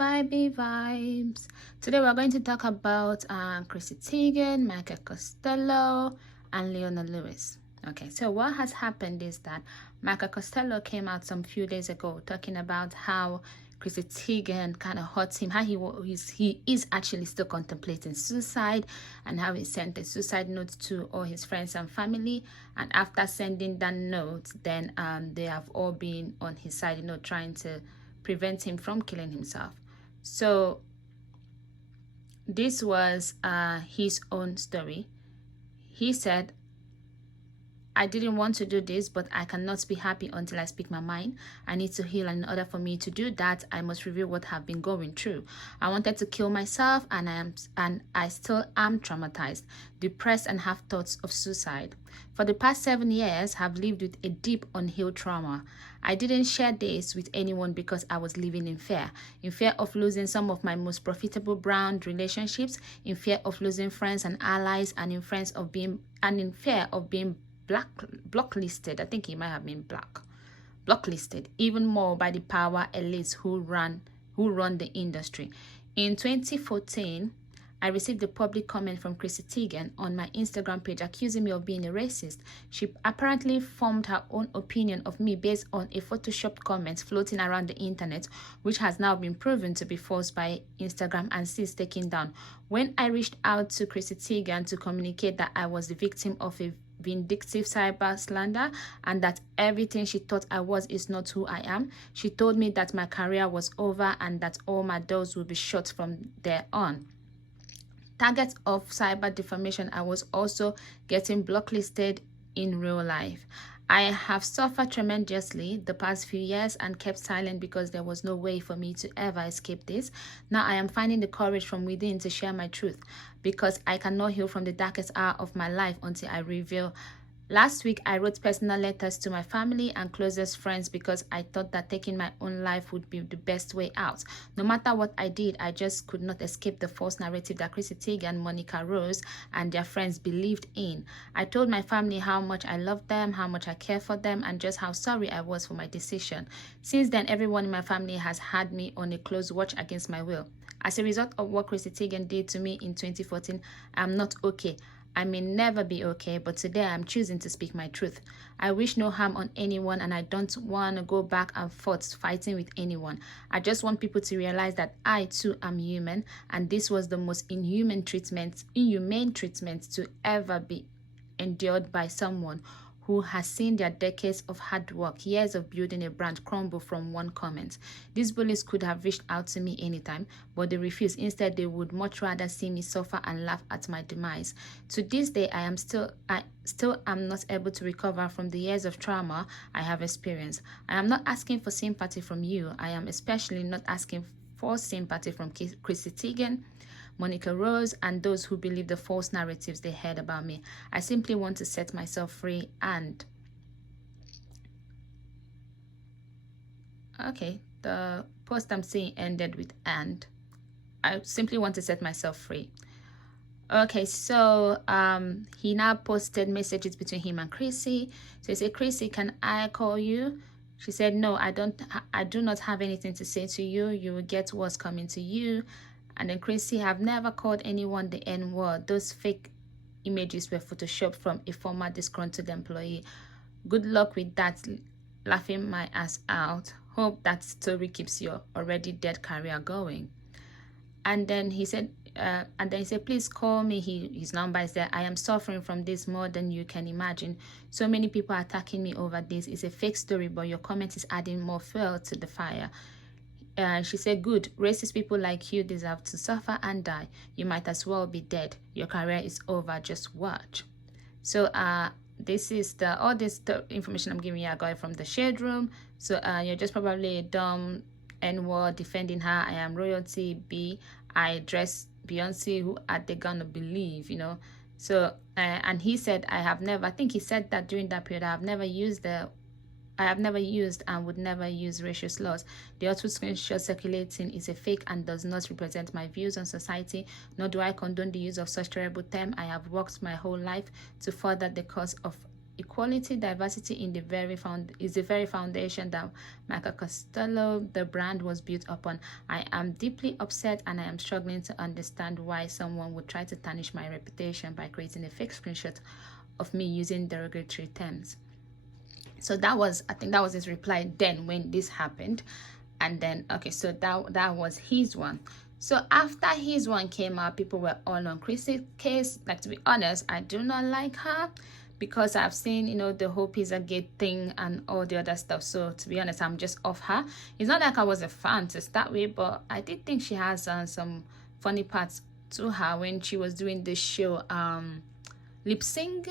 vibey vibes. Today we're going to talk about Chrissy Teigen, Michael Costello, and Leona Lewis. Okay, so what has happened is that Michael Costello came out some few days ago talking about how Chrissy Teigen kind of hurt him, how he is actually still contemplating suicide, and how he sent a suicide note to all his friends and family. And after sending that note, then they have all been on his side, trying to prevent him from killing himself. So this was his own story. He said, I didn't want to do this, but I cannot be happy until I speak my mind. I need to heal, and in order for me to do that, I must reveal what I've been going through. I wanted to kill myself, and I still am traumatized, depressed, and have thoughts of suicide. For the past 7 years, I've lived with a deep unhealed trauma. I didn't share this with anyone because I was living in fear of losing some of my most profitable brand relationships, in fear of losing friends and allies, and in fear of being blacklisted. I think he might have been blacklisted even more by the power elites who run the industry. In 2014, I received a public comment from Chrissy Teigen on my Instagram page accusing me of being a racist. She apparently formed her own opinion of me based on a photoshopped comment floating around the internet, which has now been proven to be false by Instagram and since taken down. When I reached out to Chrissy Teigen to communicate that I was the victim of a vindictive cyber slander and that everything she thought I was is not who I am, she told me that my career was over and that all my doors would be shut from there on. Target of cyber defamation, I was also getting blacklisted in real life. I have suffered tremendously the past few years and kept silent because there was no way for me to ever escape this. Now I am finding the courage from within to share my truth because I cannot heal from the darkest hour of my life until I reveal. Last week, I wrote personal letters to my family and closest friends because I thought that taking my own life would be the best way out. No matter what I did, I just could not escape the false narrative that Chrissy Teigen, Monica Rose, and their friends believed in. I told my family how much I loved them, how much I care for them, and just how sorry I was for my decision. Since then, everyone in my family has had me on a close watch against my will. As a result of what Chrissy Teigen did to me in 2014, I'm not okay. I may never be okay, but today I'm choosing to speak my truth. I wish no harm on anyone, and I don't want to go back and forth fighting with anyone. I just want people to realize that I too am human, and this was the most inhumane treatment to ever be endured by someone who has seen their decades of hard work, years of building a brand crumble from one comment. These bullies could have reached out to me anytime, but they refused. Instead, they would much rather see me suffer and laugh at my demise. To this day, I still am not able to recover from the years of trauma I have experienced. I am not asking for sympathy from you. I am especially not asking for sympathy from Chrissy Teigen, Monica Rose, and those who believe the false narratives they heard about me. I simply want to set myself free and... Okay, the post I'm seeing ended with "and." I simply want to set myself free. Okay, so he now posted messages between him and Chrissy. So he said, Chrissy, can I call you? She said, no, I do not have anything to say to you. You will get what's coming to you. And then Chrissy, have never called anyone the N-word. Those fake images were photoshopped from a former disgruntled employee. Good luck with that, laughing my ass out. Hope that story keeps your already dead career going. And then he said, please call me. His number is there. I am suffering from this more than you can imagine. So many people are attacking me over this. It's a fake story, but your comment is adding more fuel to the fire. She said, good, racist people like you deserve to suffer and die. You might as well be dead. Your career is over. Just watch. So this is all this information I'm giving you, I got it from the Shade Room. So you're just probably a dumb N-word defending her. I am royalty. B, I dress Beyonce. Who are they gonna believe, So and he said, I think he said that during that period, I have never used and would never use racial slurs. The auto screenshot circulating is a fake and does not represent my views on society, nor do I condone the use of such terrible term. I have worked my whole life to further the cause of equality, diversity in the very foundation that Michael Costello, the brand, was built upon. I am deeply upset, and I am struggling to understand why someone would try to tarnish my reputation by creating a fake screenshot of me using derogatory terms. So that was, I think that was his reply then when this happened. And then, okay, so that was his one. So after his one came out, people were all on Chrissy's case. Like, to be honest, I do not like her, because I've seen, you know, the whole Pizzagate thing and all the other stuff. So to be honest, I'm just off her. It's not like I was a fan to start with, but I did think she has some funny parts to her when she was doing this show, lip sync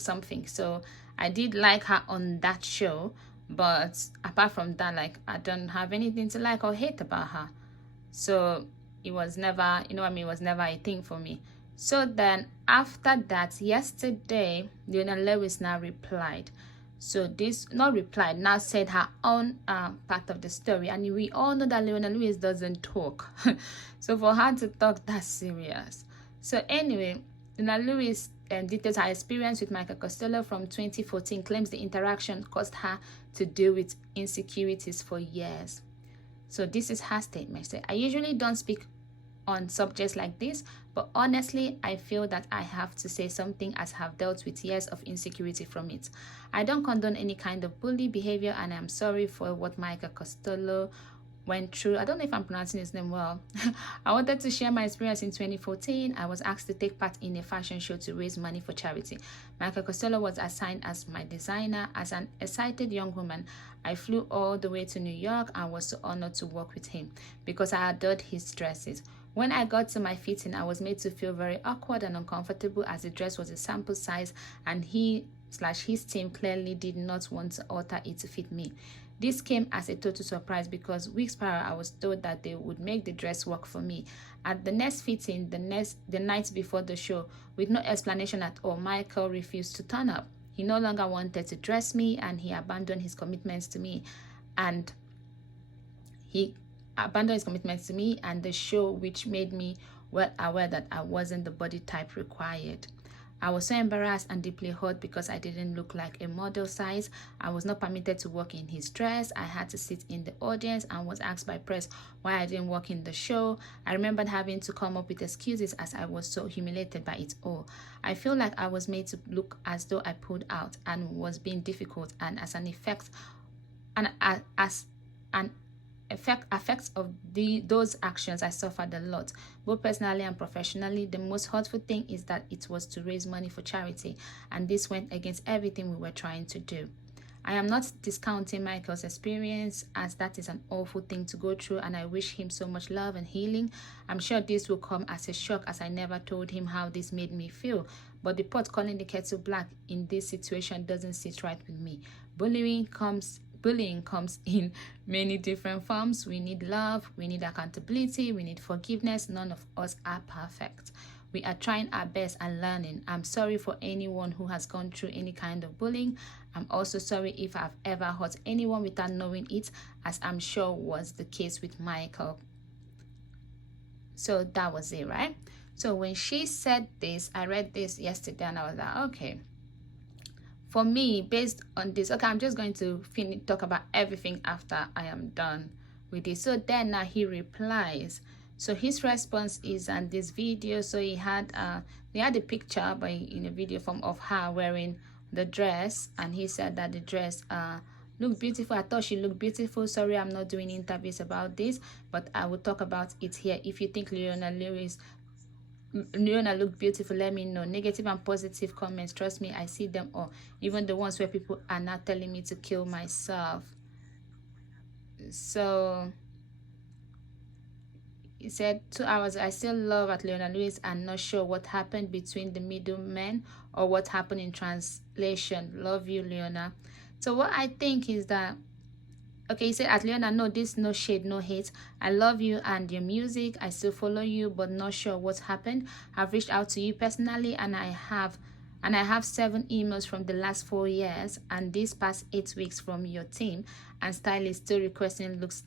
something. So I did like her on that show, but apart from that, like, I don't have anything to like or hate about her. So it was never, you know what I mean, it was never a thing for me. So then after that, yesterday, Leona Lewis now replied. So this, not replied, now said her own part of the story. And we all know that Leona Lewis doesn't talk. So for her to talk, that's serious. So anyway, Leona Lewis details her experience with Michael Costello from 2014, claims the interaction caused her to deal with insecurities for years. So this is her statement. So, I usually don't speak on subjects like this, but honestly, I feel that I have to say something, as I have dealt with years of insecurity from it. I don't condone any kind of bully behavior, and I'm sorry for what Michael Costello went through. I don't know if I'm pronouncing his name well. I wanted to share my experience in 2014. I was asked to take part in a fashion show to raise money for charity. Michael Costello was assigned as my designer. As an excited young woman, I flew all the way to New York and was so honored to work with him because I adored his dresses. When I got to my fitting, I was made to feel very awkward and uncomfortable, as the dress was a sample size and his team clearly did not want to alter it to fit me. This came as a total surprise, because weeks prior I was told that they would make the dress work for me. At the next fitting, the night before the show, with no explanation at all, Michael refused to turn up. He no longer wanted to dress me, and he abandoned his commitments to me. And the show, which made me well aware that I wasn't the body type required. I was so embarrassed and deeply hurt because I didn't look like a model size. I was not permitted to work in his dress. I had to sit in the audience and was asked by press why I didn't work in the show. I remembered having to come up with excuses as I was so humiliated by it all. I feel like I was made to look as though I pulled out and was being difficult, and as an effect of those actions, I suffered a lot, both personally and professionally. The most hurtful thing is that it was to raise money for charity, and this went against everything we were trying to do. I am not discounting Michael's experience, as that is an awful thing to go through, and I wish him so much love and healing. I'm sure this will come as a shock, as I never told him how this made me feel, but the pot calling the kettle black in this situation doesn't sit right with me. Bullying comes in many different forms. We need love, we need accountability, we need forgiveness. None of us are perfect. We are trying our best and learning. I'm sorry for anyone who has gone through any kind of bullying. I'm also sorry if I've ever hurt anyone without knowing it, as I'm sure was the case with Michael. So that was it, right? So when she said this, I read this yesterday and I was like, okay. For me, based on this, okay, I'm just going to talk about everything after I am done with this. So then now he replies. So his response is on this video. So he had a picture in a video form of her wearing the dress, and he said that the dress looked beautiful. I thought she looked beautiful. Sorry, I'm not doing interviews about this, but I will talk about it here. If you think Leona looked beautiful, let me know. Negative and positive comments, trust me, I see them all, even the ones where people are not telling me to kill myself. So he said, 2 hours, I still love at Leona Lewis and not sure what happened between the middlemen or what happened in translation. Love you, Leona. So what I think is that, okay, he said at Leona, no, this no shade, no hate. I love you and your music. I still follow you, but not sure what happened. I've reached out to you personally, and I have 7 emails from the last 4 years and this past 8 weeks from your team, and stylist still requesting looks.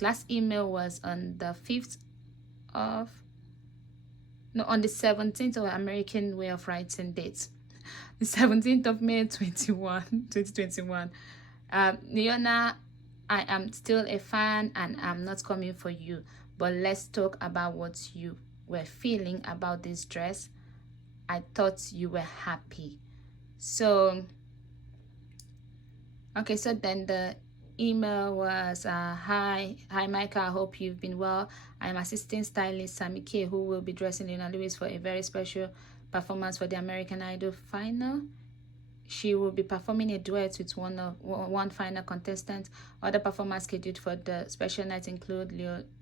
Last email was on the 17th of American way of writing dates. the 17th of May 2021. Leona, I am still a fan and I'm not coming for you, but let's talk about what you were feeling about this dress. I thought you were happy. So okay, so then the email was hi Michael, I hope you've been well. I am assistant stylist Sammy K, who will be dressing Leona Lewis for a very special performance for the American Idol final. She will be performing a duet with one final contestant. Other performers scheduled for the special night include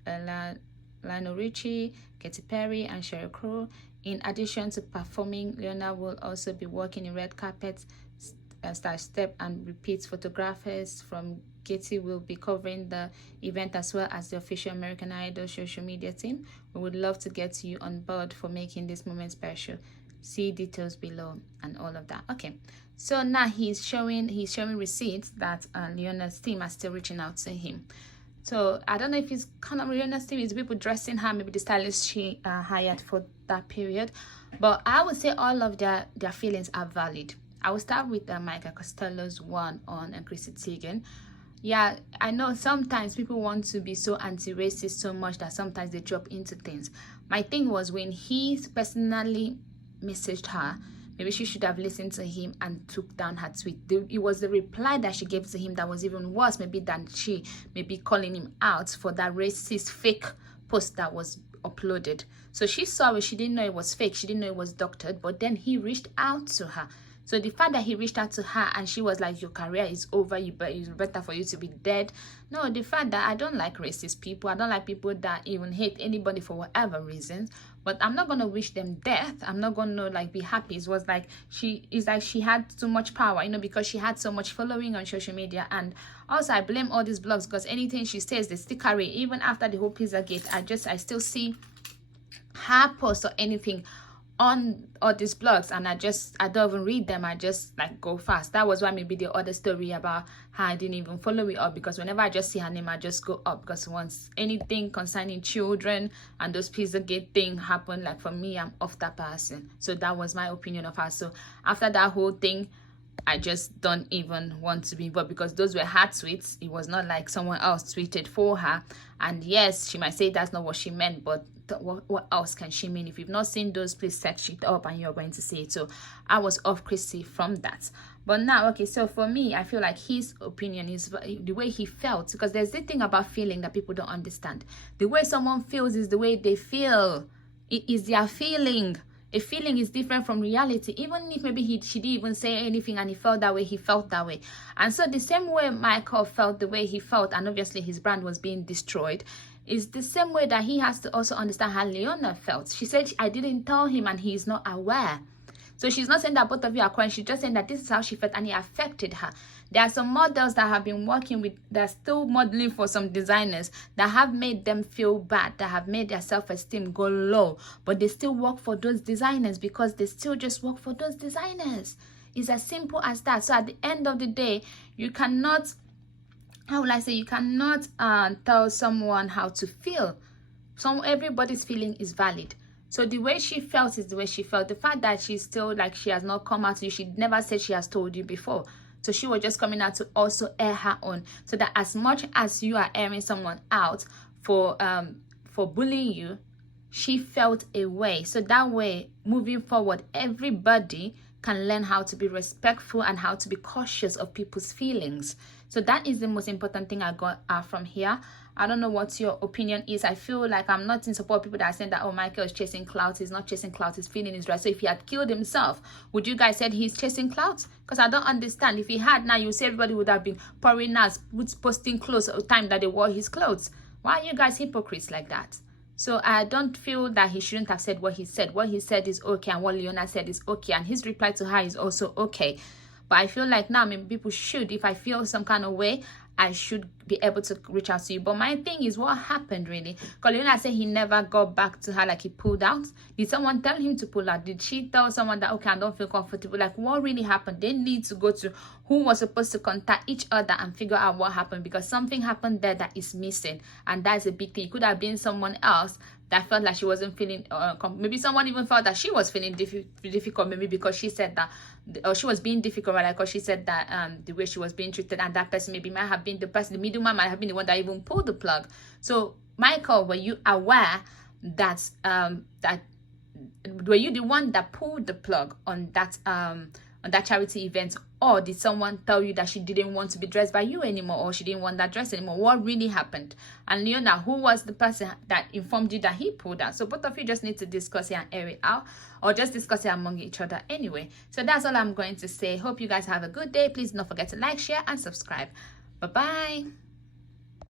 Lionel Richie, Katy Perry, and Sheryl Crow. In addition to performing, Leona will also be working in red carpet, step and repeat. Photographers from Getty will be covering the event as well as the official American Idol social media team. We would love to get you on board for making this moment special. See details below and all of that. Okay, so now he's showing receipts that Leona's team are still reaching out to him. So I don't know if it's kind of Leona's team, it's people dressing her, maybe the stylist she hired for that period. But I would say all of their feelings are valid. I will start with Michael Costello's one on Chrissy Teigen. Yeah, I know sometimes people want to be so anti-racist so much that sometimes they drop into things. My thing was when he personally messaged her, maybe she should have listened to him and took down her tweet. It was the reply that she gave to him that was even worse, maybe than she maybe calling him out for that racist fake post that was uploaded. So she saw it, she didn't know it was fake, she didn't know it was doctored, but then he reached out to her. So the fact that he reached out to her and she was like, your career is over, it's better for you to be dead. No, the fact that I don't like racist people, I don't like people that even hate anybody for whatever reasons, but I'm not going to wish them death. I'm not going to like be happy. It was like she had too much power, you know, because she had so much following on social media. And also I blame all these blogs because anything she says, they still carry. Even after the whole Pizzagate, I still see her post or anything on all these blogs, and I don't even read them. I just like go fast. That was why maybe the other story about her I didn't even follow it up, because whenever I just see her name I just go up, because once anything concerning children and those Pizzagate thing happen, like for me, I'm off that person. So that was my opinion of her. So after that whole thing, I just don't even want to be involved, because those were her tweets. It was not like someone else tweeted for her. And yes, she might say that's not what she meant, but what else can she mean? If you've not seen those, please search it up and you're going to see it. So I was off Chrissy from that. But now, okay, so for me, I feel like his opinion is the way he felt, because there's this thing about feeling that people don't understand. The way someone feels is the way they feel. It is their feeling. A feeling is different from reality. Even if maybe she didn't even say anything and he felt that way, he felt that way. And so the same way Michael felt the way he felt, and obviously his brand was being destroyed, is the same way that he has to also understand how Leona felt. She said, I didn't tell him and he is not aware. So she's not saying that both of you are crying. She's just saying that this is how she felt and it affected her. There are some models that have been working with, that are still modeling for some designers, that have made them feel bad, that have made their self-esteem go low, but they still work for those designers because they still just work for those designers. It's as simple as that. So at the end of the day, you cannot, how will I say, you cannot tell someone how to feel. Everybody's feeling is valid. So the way she felt is the way she felt. The fact that she's still like, she has not come out to you, she never said she has told you before. So she was just coming out to also air her own. So that as much as you are airing someone out for bullying you, she felt a way. So that way, moving forward, everybody can learn how to be respectful and how to be cautious of people's feelings. So that is the most important thing I got from here. I don't know what your opinion is. I feel like I'm not in support of people that are saying that, oh, Michael is chasing clout. He's not chasing clout. His feeling is right. So if he had killed himself, would you guys said he's chasing clout? Because I don't understand. If he had, now you say everybody would have been pouring us, posting clothes at the time that they wore his clothes. Why are you guys hypocrites like that? So I don't feel that he shouldn't have said what he said. What he said is okay, and what Leona said is okay, and his reply to her is also okay. But I feel like now maybe people should, if I feel some kind of way, I should be able to reach out to you. But my thing is, what happened really? Because Leona said he never got back to her, like he pulled out. Did someone tell him to pull out? Did she tell someone that, okay, I don't feel comfortable? Like, what really happened? They need to go to who was supposed to contact each other and figure out what happened, because something happened there that is missing, and that's a big thing. It could have been someone else that felt like she wasn't feeling maybe someone even felt that she was feeling difficult, maybe because she said that, or she was being difficult, right? Because she said that the way she was being treated, and that person maybe might have been the person, the middleman might have been the one that even pulled the plug. So Michael, were you aware that were you the one that pulled the plug on that charity event, or did someone tell you that she didn't want to be dressed by you anymore, or she didn't want that dress anymore? What really happened? And Leona, who was the person that informed you that he pulled out? So both of you just need to discuss it and air it out, or just discuss it among each other anyway. So that's all I'm going to say. Hope you guys have a good day. Please don't forget to like, share, and subscribe. Bye bye.